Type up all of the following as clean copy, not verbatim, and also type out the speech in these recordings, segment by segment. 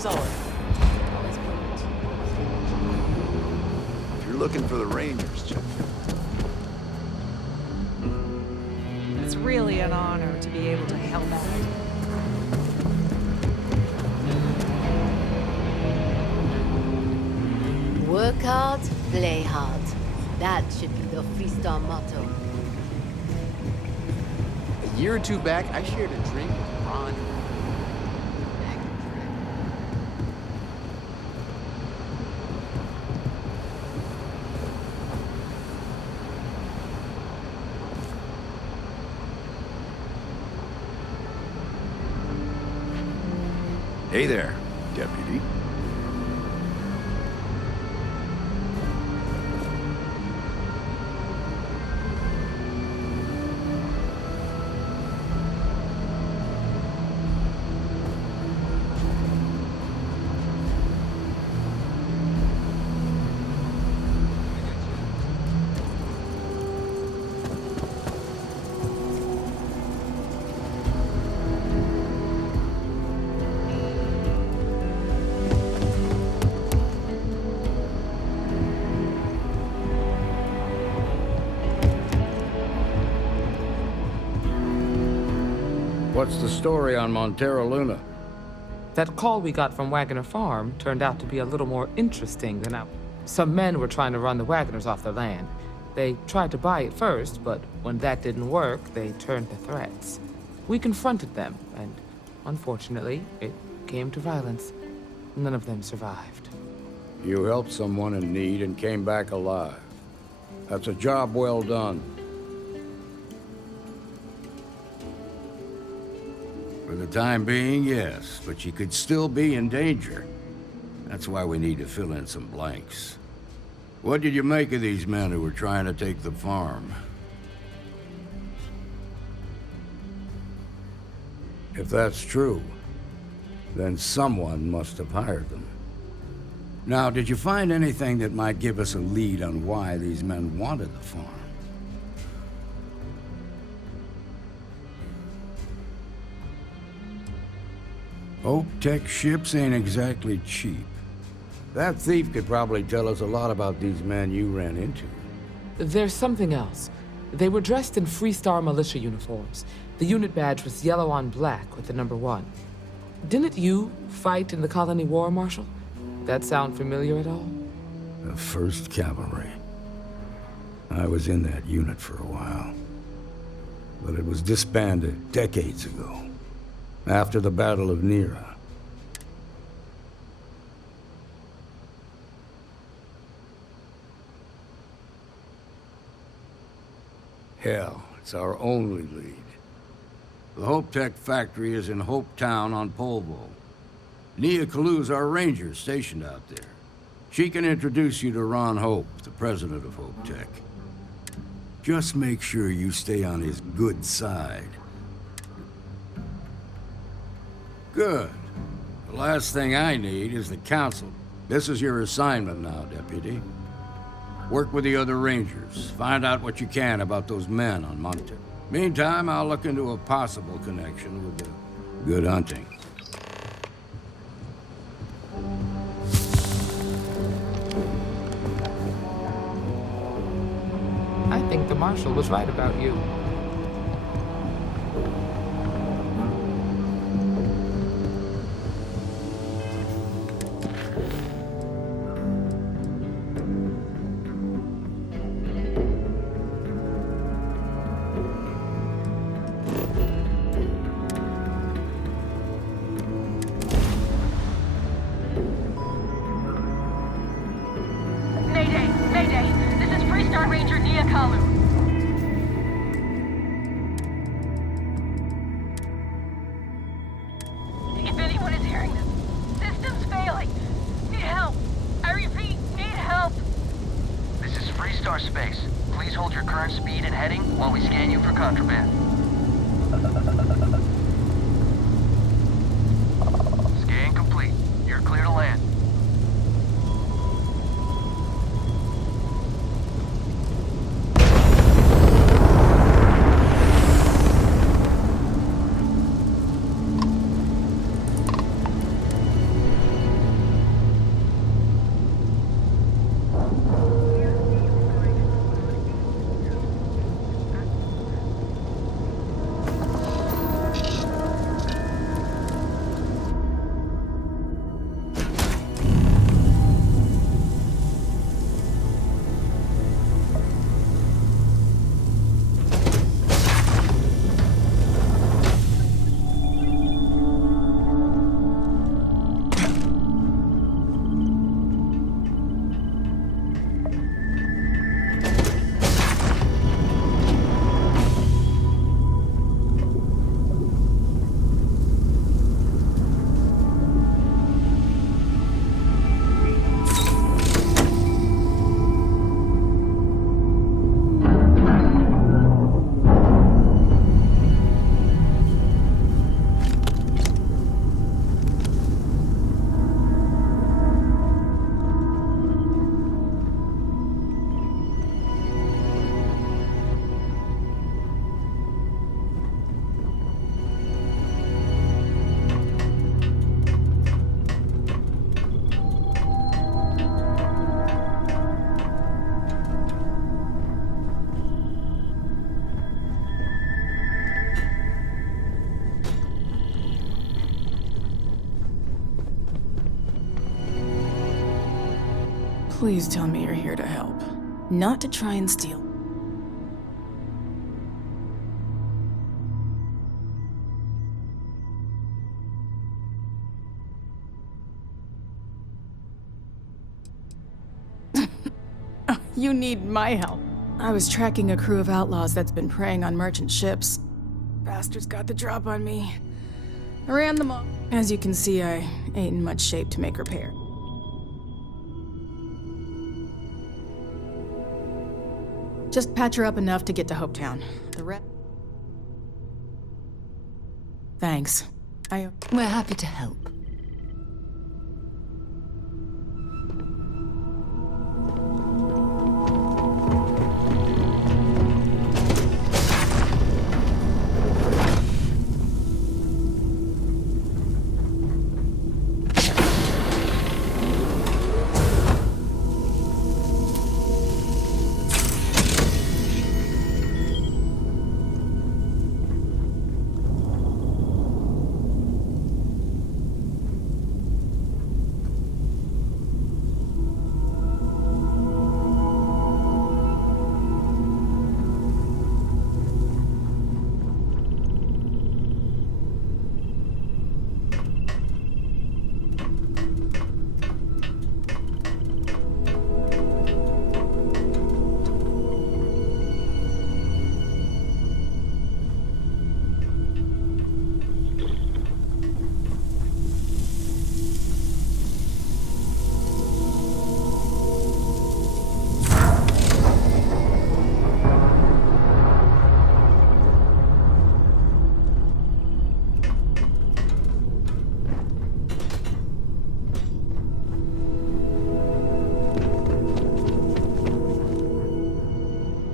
years old. Always important. If you're looking for the Rangers, check it. It's really an honor to be able to help out. Work hard, play hard. That should be the Freestar motto. A year or two back, I shared a drink with Ron. Hey there, Deputy. What's the story on Montero Luna? That call we got from Wagoner Farm turned out to be a little more interesting than some men were trying to run the Wagoners off their land. They tried to buy it first, but when that didn't work, they turned to threats. We confronted them, and unfortunately, it came to violence. None of them survived. You helped someone in need and came back alive. That's a job well done. For the time being, yes, but you could still be in danger. That's why we need to fill in some blanks. What did you make of these men who were trying to take the farm? If that's true, then someone must have hired them. Now, did you find anything that might give us a lead on why these men wanted the farm? Hope Tech ships ain't exactly cheap. That thief could probably tell us a lot about these men you ran into. There's something else. They were dressed in Freestar militia uniforms. The unit badge was yellow on black with the number 1. Didn't you fight in the Colony War, Marshal? That sound familiar at all? The 1st Cavalry. I was in that unit for a while. But it was disbanded decades ago. After the Battle of Nera. Hell, it's our only lead. The Hope Tech factory is in Hope Town on Polvo. Nia Kalu's our ranger stationed out there. She can introduce you to Ron Hope, the president of Hope Tech. Just make sure you stay on his good side. Good. The last thing I need is the council. This is your assignment now, Deputy. Work with the other Rangers. Find out what you can about those men on Monte. Meantime, I'll look into a possible connection with the good hunting. I think the Marshal was right about you. Space. Please hold your current speed and heading while we scan you for contraband. Scan complete. You're clear to land. Please tell me you're here to help, not to try and steal. You need my help. I was tracking a crew of outlaws that's been preying on merchant ships. Bastards got the drop on me. I ran them off. As you can see, I ain't in much shape to make repair. Just patch her up enough to get to Hopetown. The rest... Thanks. We're happy to help.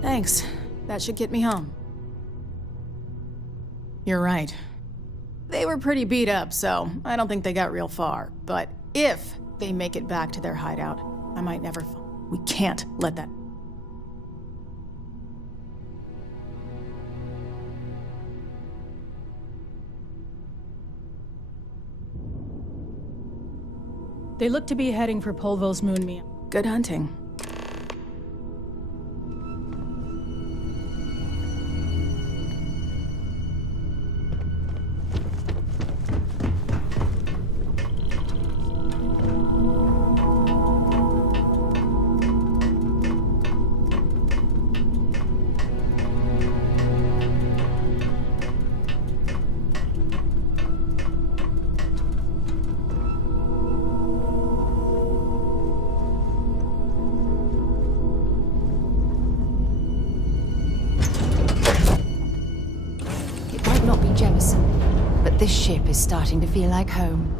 Thanks. That should get me home. You're right. They were pretty beat up, so I don't think they got real far. But if they make it back to their hideout, I might never... We can't let that... They look to be heading for Polvo's moon meal. Good hunting. But this ship is starting to feel like home.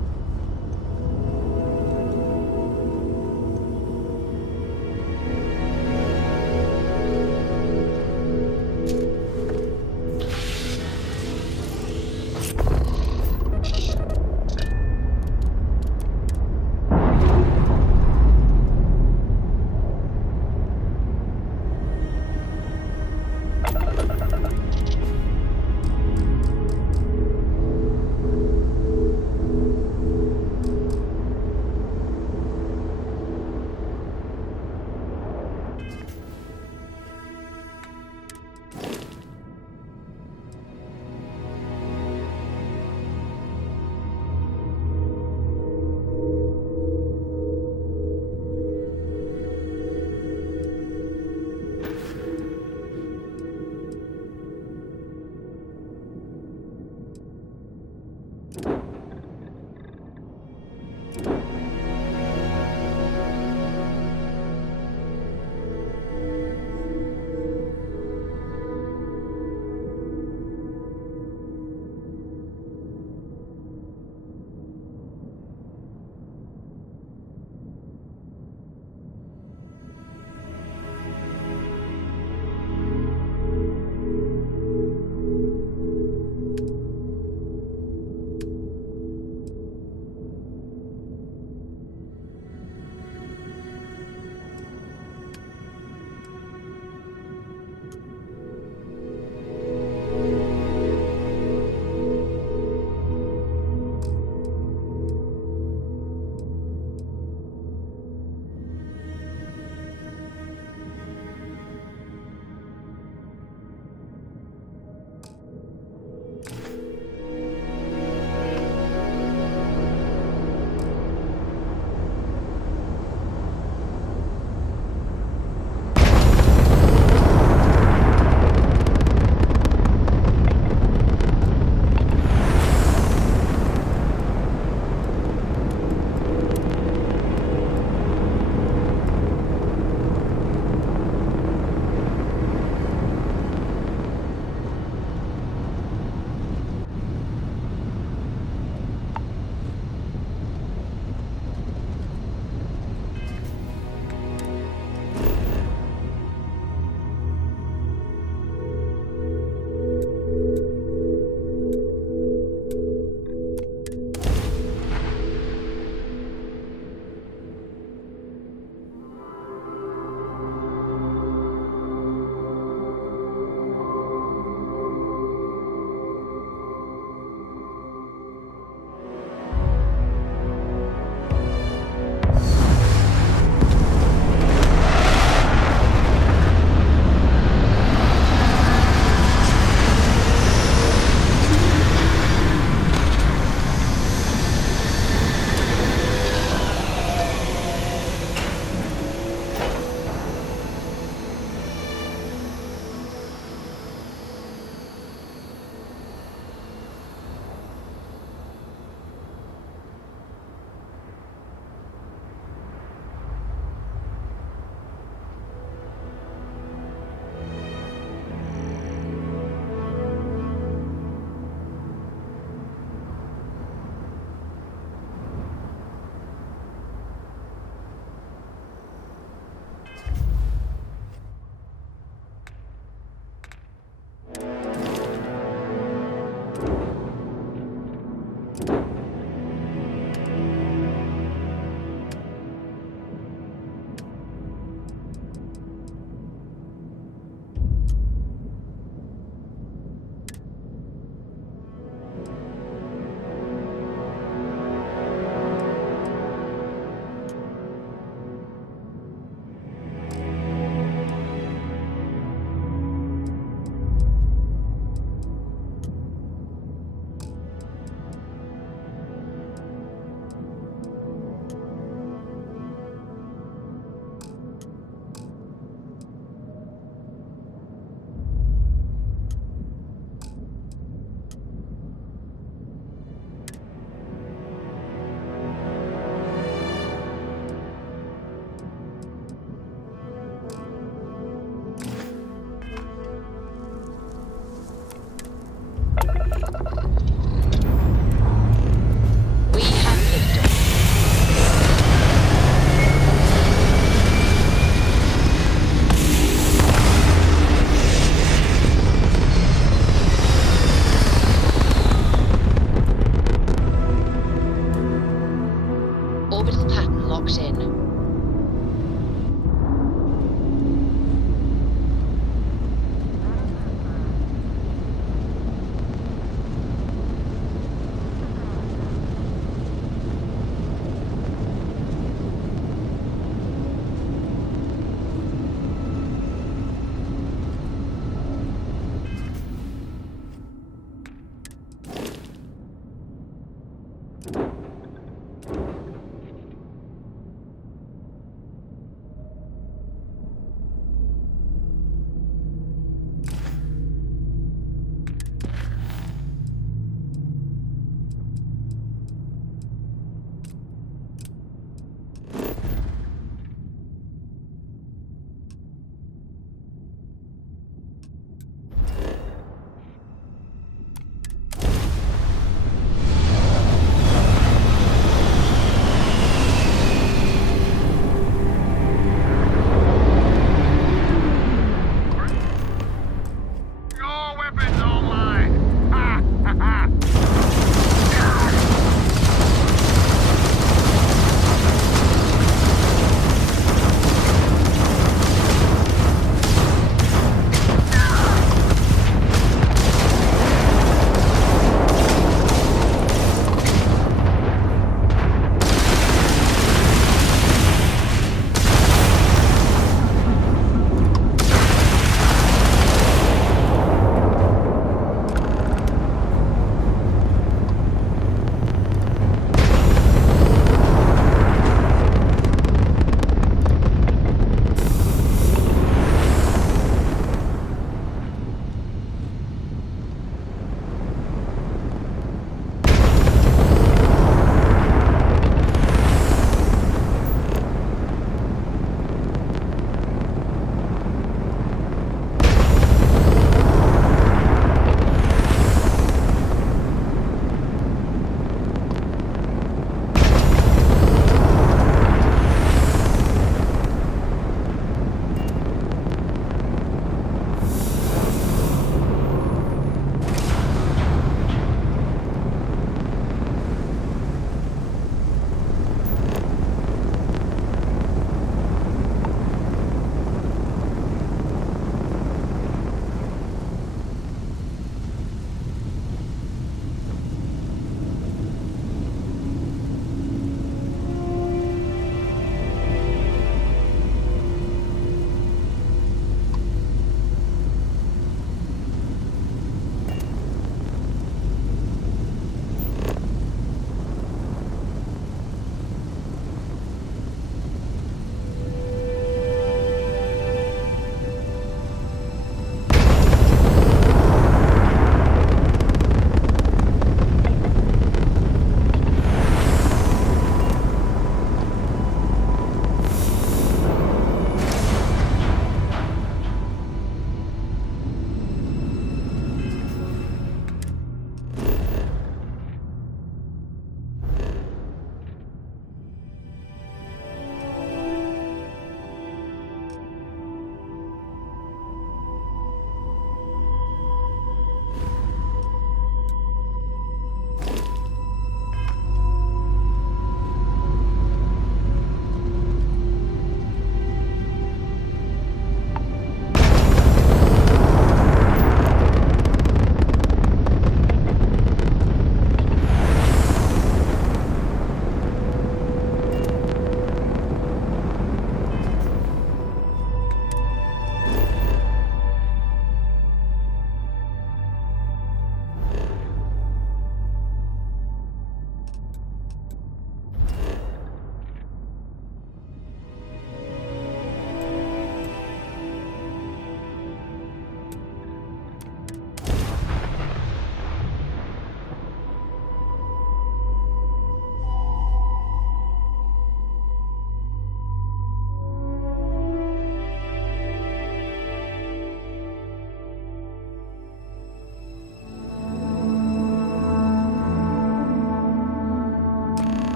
Your weapons online! Ha ha ha!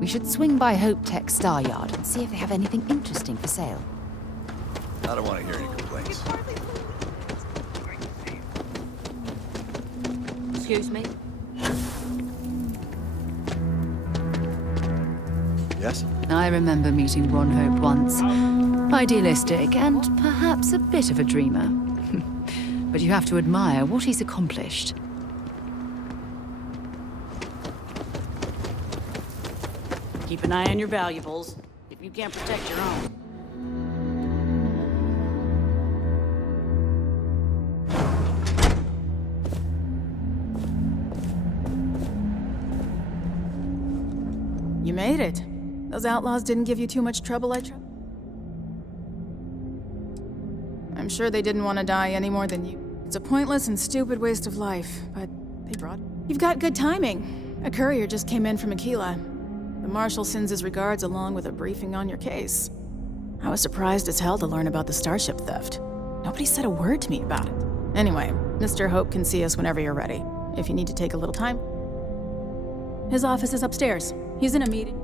We should swing by Hope Tech Star Yard and see if they have anything interesting for sale. I don't want to hear any complaints. Excuse me? Yes? I remember meeting Ron Hope once. Idealistic and perhaps a bit of a dreamer. But you have to admire what he's accomplished. Keep an eye on your valuables, if you can't protect your own. made it. Those outlaws didn't give you too much trouble, I trust? I'm sure they didn't want to die any more than you. It's a pointless and stupid waste of life, but they brought... You've got good timing. A courier just came in from Aquila. The Marshal sends his regards along with a briefing on your case. I was surprised as hell to learn about the starship theft. Nobody said a word to me about it. Anyway, Mr. Hope can see us whenever you're ready. If you need to take a little time. His office is upstairs. He's in a meeting.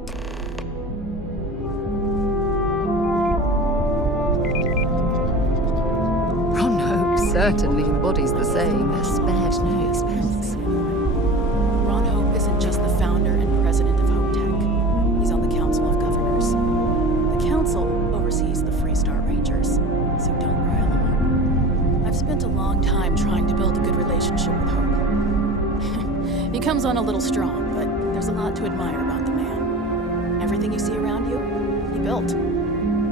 Ron Hope certainly embodies the saying, spared no expense. Ron Hope isn't just the founder and president of Hope Tech. He's on the Council of Governors. The Council oversees the Freestar Rangers, so don't cry on the moon. I've spent a long time trying to build a good relationship with Hope. He comes on a little strong, but there's a lot to admire about the man. Everything you see around you, he built.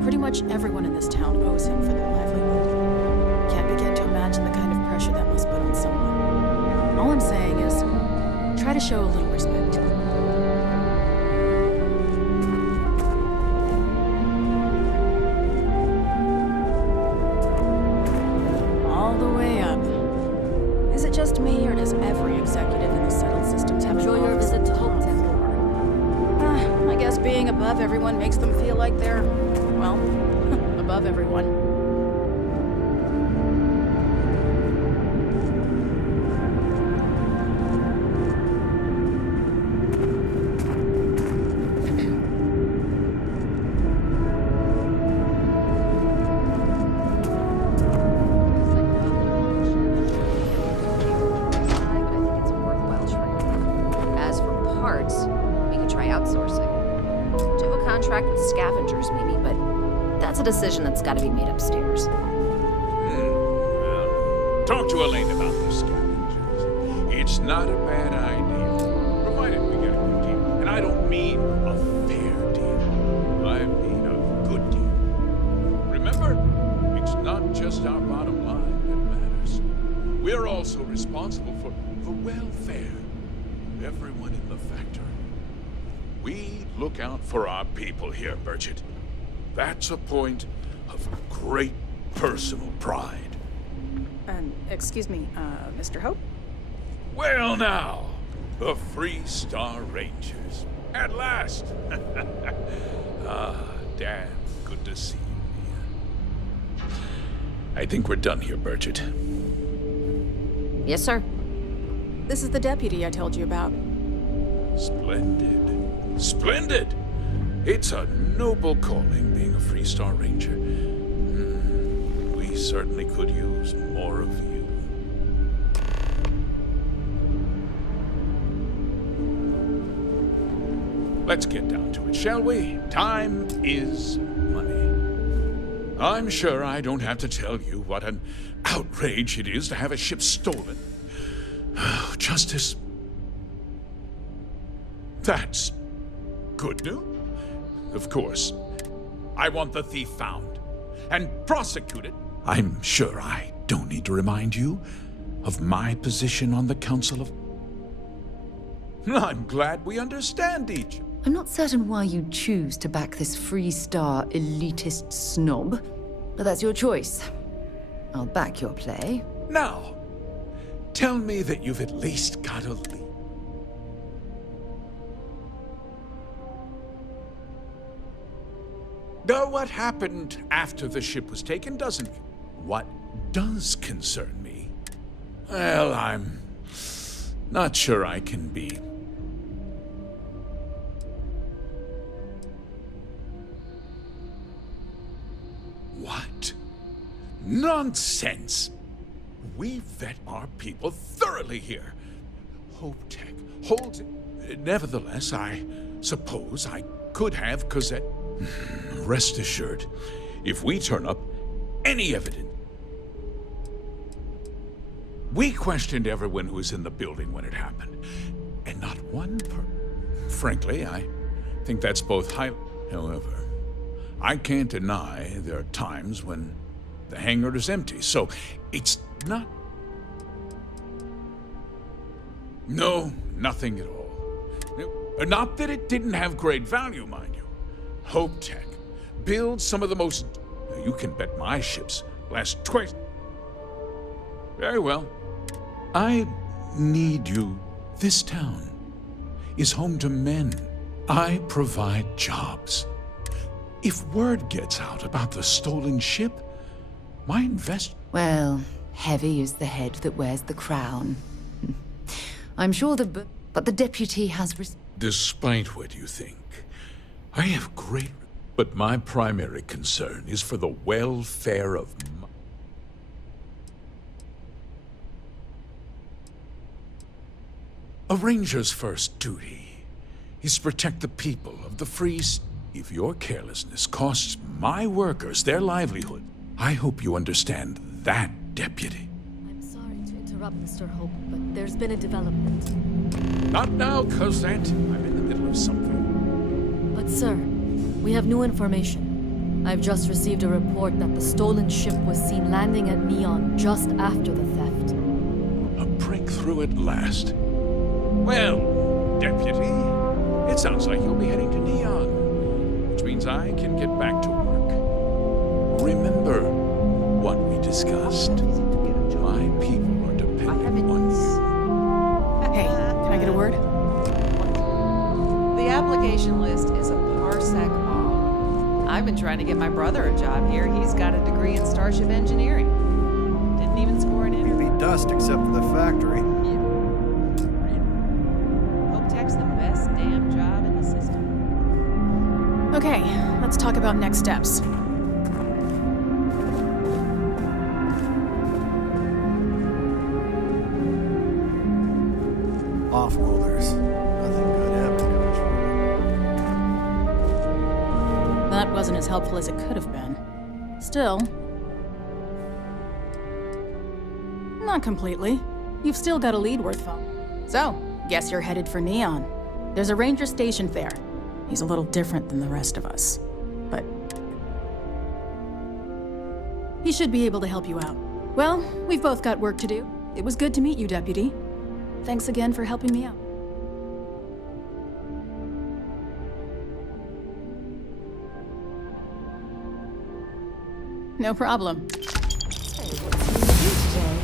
Pretty much everyone in this town owes him for their livelihood. Can't begin to imagine the kind of pressure that must put on someone. All I'm saying is, try to show a little respect. All the way up. Is it just me, or does every executive in the settled systems have Enjoy your visit to Hope Tech. I guess being above everyone makes them feel like they're, well, above everyone. As for parts, we could try outsourcing. Do a contract with scavengers, maybe, but that's a decision that's got to be made upstairs. Well, talk to Elaine about the scavengers. It's not a bad idea, provided we get a good deal. And I don't mean a fair deal. I mean a good deal. Remember, it's not just our bottom line that matters. We're also responsible for the welfare of everyone in the factory. We look out for our people here, Bridget. That's a point of great personal pride. Excuse me, Mr. Hope? Well now, the Freestar Rangers. At last! Damn good to see you, Mia. I think we're done here, Bridget. Yes, sir. This is the deputy I told you about. Splendid. Splendid! It's a noble calling, being a Freestar Ranger. We certainly could use more of you. Let's get down to it, shall we? Time is money. I'm sure I don't have to tell you what an outrage it is to have a ship stolen. Justice. That's good news. Of course. I want the thief found and prosecuted. I'm sure I don't need to remind you of my position on the Council of... I'm glad we understand each. I'm not certain why you choose to back this Freestar elitist snob, but that's your choice. I'll back your play. Now, tell me that you've at least got a lead. Though what happened after the ship was taken doesn't... What does concern me? Well, I'm not sure I can be... What? Nonsense! We vet our people thoroughly here. Hope Tech holds it. Nevertheless, I suppose I could have Cosette... Rest assured, if we turn up any evidence... We questioned everyone who was in the building when it happened, and not one Frankly, I think that's both high... However, I can't deny there are times when the hangar is empty, so it's not... No, nothing at all. Not that it didn't have great value, mind you. Hope Tech builds some of the most... You can bet my ships last twice... Very well. I need you. This town is home to men. I provide jobs. If word gets out about the stolen ship, my invest... Well, heavy is the head that wears the crown. I'm sure but the deputy has... Despite what you think, I have great... But my primary concern is for the welfare of A ranger's first duty is to protect the people of the free... If your carelessness costs my workers their livelihood, I hope you understand that, Deputy. I'm sorry to interrupt, Mr. Hope, but there's been a development. Not now, Cosette. I'm in the middle of something. But sir, we have new information. I've just received a report that the stolen ship was seen landing at Neon just after the theft. A breakthrough at last. Well, Deputy, it sounds like you'll be heading to Neon, which means I can get back to work. Remember what we discussed. My people are dependent on you. Hey, can I get a word? The application list is a parsec long. I've been trying to get my brother a job here. He's got a degree in starship engineering. Didn't even score an interview. He'd be dust except for the factory. Hope Tech's the best damn job in the system. Okay, let's talk about next steps. Off-worlders. Nothing good happened to us. That wasn't as helpful as it could have been. Still... Not completely. You've still got a lead worth following. So, guess you're headed for Neon. There's a ranger stationed there. He's a little different than the rest of us. But... he should be able to help you out. Well, we've both got work to do. It was good to meet you, Deputy. Thanks again for helping me out. No problem. Hey, what's new with you today?